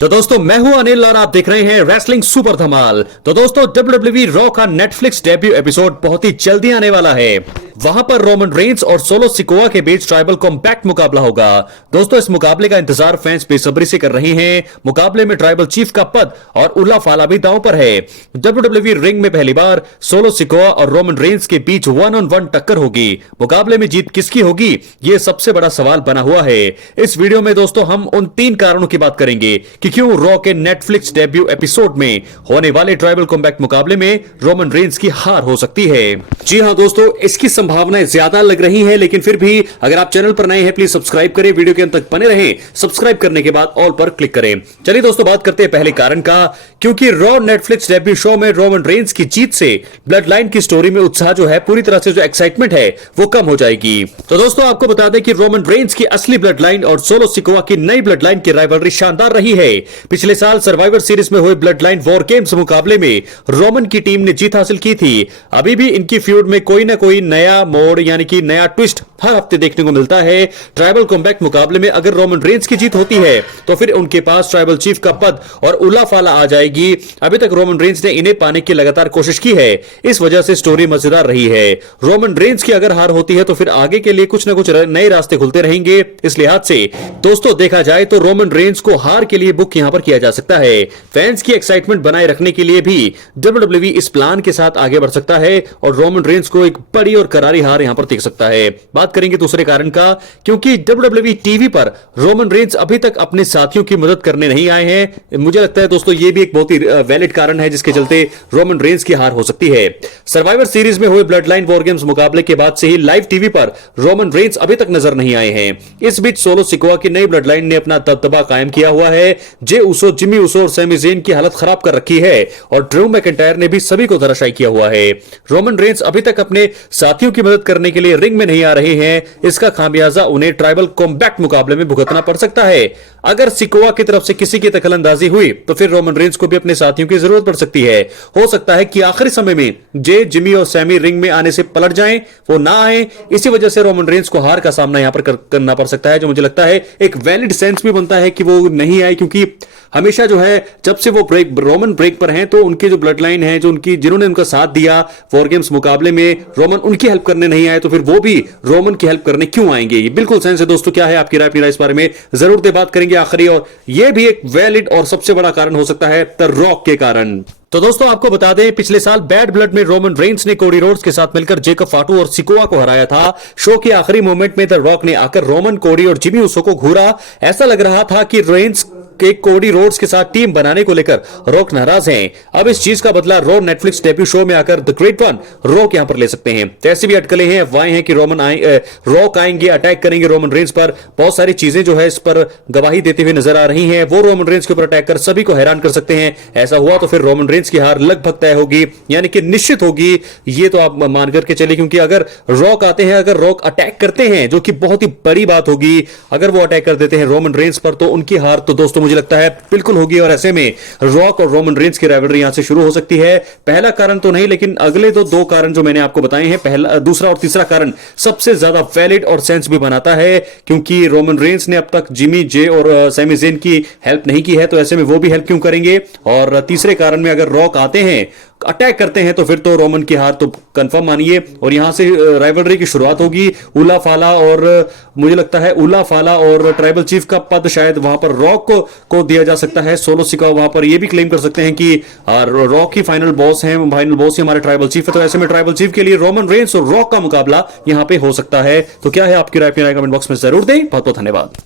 तो दोस्तों मैं हूं अनिल और आप देख रहे हैं रेसलिंग सुपर धमाल। तो दोस्तों WWE रॉ का नेटफ्लिक्स डेब्यू एपिसोड बहुत ही जल्दी आने वाला है। वहां पर रोमन रेंस और सोलो सिकोआ के बीच ट्राइबल कॉम्पैक्ट मुकाबला होगा। दोस्तों इस मुकाबले का इंतजार फैंस बेसब्री से कर रहे हैं। मुकाबले में ट्राइबल चीफ का पद और उल्ला फाला भी दांव पर है। WWE रिंग में पहली बार सोलो सिकोआ और रोमन रेंस के बीच 1-on-1 टक्कर होगी। मुकाबले में जीत किसकी होगी, यह सबसे बड़ा सवाल बना हुआ है। इस वीडियो में दोस्तों हम उन 3 कारणों की बात करेंगे कि क्यों रॉ के नेटफ्लिक्स डेब्यू एपिसोड में होने वाले ट्राइबल कॉम्बैट मुकाबले में रोमन रेंस की हार हो सकती है। जी हां दोस्तों, इसकी संभावनाएं ज्यादा लग रही हैं, लेकिन फिर भी अगर आप चैनल पर नए हैं प्लीज सब्सक्राइब करें, वीडियो के अंत तक बने रहें। सब्सक्राइब करने के बाद ऑल पर क्लिक करें। चलिए दोस्तों बात करते हैं पहले कारण का, क्योंकि रॉ नेटफ्लिक्स डेब्यू शो में रोमन रेंस की जीत से ब्लड लाइन की स्टोरी में उत्साह जो है, पूरी तरह से जो एक्साइटमेंट है वो कम हो जाएगी। तो दोस्तों आपको बता दें कि रोमन रेंस की असली ब्लड लाइन और सोलो सिकोआ की नई ब्लड लाइन की राइवलरी शानदार रही है। पिछले साल सर्वाइवर सीरीज में हुए ब्लड लाइन वॉर गेम्स मुकाबले में रोमन की टीम ने जीत हासिल की थी। अभी भी इनकी फ्यूड में कोई ना कोई नया मोड़ यानी कि नया ट्विस्ट हर हफ्ते देखने को मिलता है। ट्राइबल कॉम्बैट मुकाबले में अगर रोमन रेंस की जीत होती है तो फिर उनके पास ट्राइबल चीफ का पद और उल्ला फाला आ जाएगी। अभी तक रोमन रेंस ने इन्हें पाने की लगातार कोशिश की है, इस वजह से स्टोरी मजेदार रही है। रोमन रेंस की अगर हार होती है तो फिर आगे के लिए कुछ ना कुछ नए रास्ते खुलते रहेंगे। इस लिहाज से दोस्तों देखा जाए तो रोमन रेंस को हार के लिए बुक यहां पर किया जा सकता है। फैंस की एक्साइटमेंट बनाए रखने के लिए भी WWE इस प्लान के साथ आगे बढ़ सकता है और रोमन रेंस को एक बड़ी और करारी हार यहां पर देख सकता है। बात करेंगे दूसरे कारण का, क्योंकि WWE टीवी पर रोमन रेंस अभी तक अपने साथियों की मदद करने नहीं आए हैं। मुझे लगता है दोस्तों यह भी एक बहुत ही वैलिड कारण है जिसके चलते रोमन रेंस की हार हो सकती है। सर्वाइवर सीरीज में हुए ब्लड लाइन वॉर गेम्स मुकाबले के बाद से ही लाइव टीवी पर रोमन रेंस अभी तक नजर नहीं आए हैं। इस बीच सोलो सिकोआ की नई ब्लड लाइन ने अपना दबदबा कायम किया हुआ है। जे उसो, जिमी उसो और सैमी ज़ेन की हालत खराब कर रखी है और ड्रू मैकिंटायर ने भी सभी को धराशायी किया हुआ है। रोमन रेंस अभी तक अपने साथियों की मदद करने के लिए रिंग में नहीं आ रहे हैं। इसका खामियाजा उन्हें ट्राइबल कॉम्बैट मुकाबले में भुगतना पड़ सकता है। अगर सिकोआ की तरफ से किसी की दखलंदाजी हुई तो फिर रोमन रेंस को भी अपने साथियों की जरूरत पड़ सकती है। हो सकता है कि आखिरी समय में जे, जिमी और सैमी रिंग में आने से पलट जाएं, वो ना आए। इसी वजह से रोमन रेंस को हार का सामना यहां पर करना पड़ सकता है, जो मुझे लगता है एक वैलिड सेंस भी बनता है कि वो नहीं आए, क्योंकि हमेशा जो है जब से वो रोमन ब्रेक पर हैं तो उनके जो ब्लड लाइन है, जो उनकी जिन्होंने उनका साथ दिया वॉर गेम्स मुकाबले में, रोमन उनकी हेल्प करने नहीं आए तो फिर वो भी रोमन की हेल्प करने क्यों आएंगे। ये बिल्कुल सेंस है। दोस्तों क्या है आपकी राय, अपनी राय इस बारे में जरूर दे बात करेंगे आखिरी। और ये भी एक वैलिड और सबसे बड़ा कारण हो सकता है द रॉक के कारण। तो दोस्तों आपको बता दें पिछले साल बैड ब्लड में रोमन रेंस ने कोडी रोड्स के साथ मिलकर जेकब फाटू और सिकोआ को हराया था। शो के आखिरी मोमेंट में द रॉक ने आकर रोमन, कोडी और जिमी उसो को घूरा। ऐसा लग रहा था कि रेंस के कोडी रोड्स के साथ टीम बनाने को लेकर रॉक नाराज हैं। अब इस चीज का बदला रॉ नेटफ्लिक्स डेब्यू शो में आकर द ग्रेट वन रॉक यहां पर ले सकते हैं। तो ऐसी भी अटकलें हैं, अफवाहें हैं कि रॉक आएंगे, अटैक करेंगे रोमन रेंस पर। बहुत सारी चीजें जो है इस पर गवाही देती हुई नजर आ रही हैं। वो रोमन रेंस के ऊपर अटैक कर सभी को हैरान कर सकते हैं। ऐसा हुआ तो फिर रोमन रेंस की हार लगभग तय होगी, यानी कि निश्चित होगी। ये तो आप मान करके चलिए, क्योंकि अगर रॉक आते हैं, अगर रॉक अटैक करते हैं, जो कि बहुत ही बड़ी बात होगी, अगर वो अटैक कर देते हैं रोमन रेंस पर तो उनकी हार तो दोस्तों मुझे लगता है बिल्कुल होगी। और ऐसे में रॉक और रोमन रेंस की राइवलरी यहां से शुरू हो सकती है। पहला कारण तो नहीं, लेकिन अगले तो 2 कारण जो मैंने आपको बताए हैं, पहला, दूसरा और तीसरा कारण सबसे ज्यादा वैलिड और सेंस भी बनाता है, क्योंकि रोमन रेंस ने अब तक जिमी, जे और सैमी ज़ेन की हेल्प नहीं की है, तो ऐसे में वो भी हेल्प क्यों करेंगे। और तीसरे कारण में अगर रॉक आते हैं, अटैक करते हैं, तो फिर तो रोमन की हार तो कंफर्म मानिए। और यहां से राइवलरी की शुरुआत होगी। उल्ला फाला और मुझे लगता है उल्ला फाला और ट्राइबल चीफ का पद शायद वहां पर रॉक को दिया जा सकता है। सोलो सिकोआ वहां पर ये भी क्लेम कर सकते हैं कि रॉक ही फाइनल बॉस हैं, फाइनल बॉस ही हमारे ट्राइबल चीफ है। तो ऐसे में ट्राइबल चीफ के लिए रोमन रेंस और रॉक का मुकाबला यहां पे हो सकता है। तो क्या है आपकी राय, अपनी राय कमेंट बॉक्स में जरूर दें। बहुत बहुत धन्यवाद।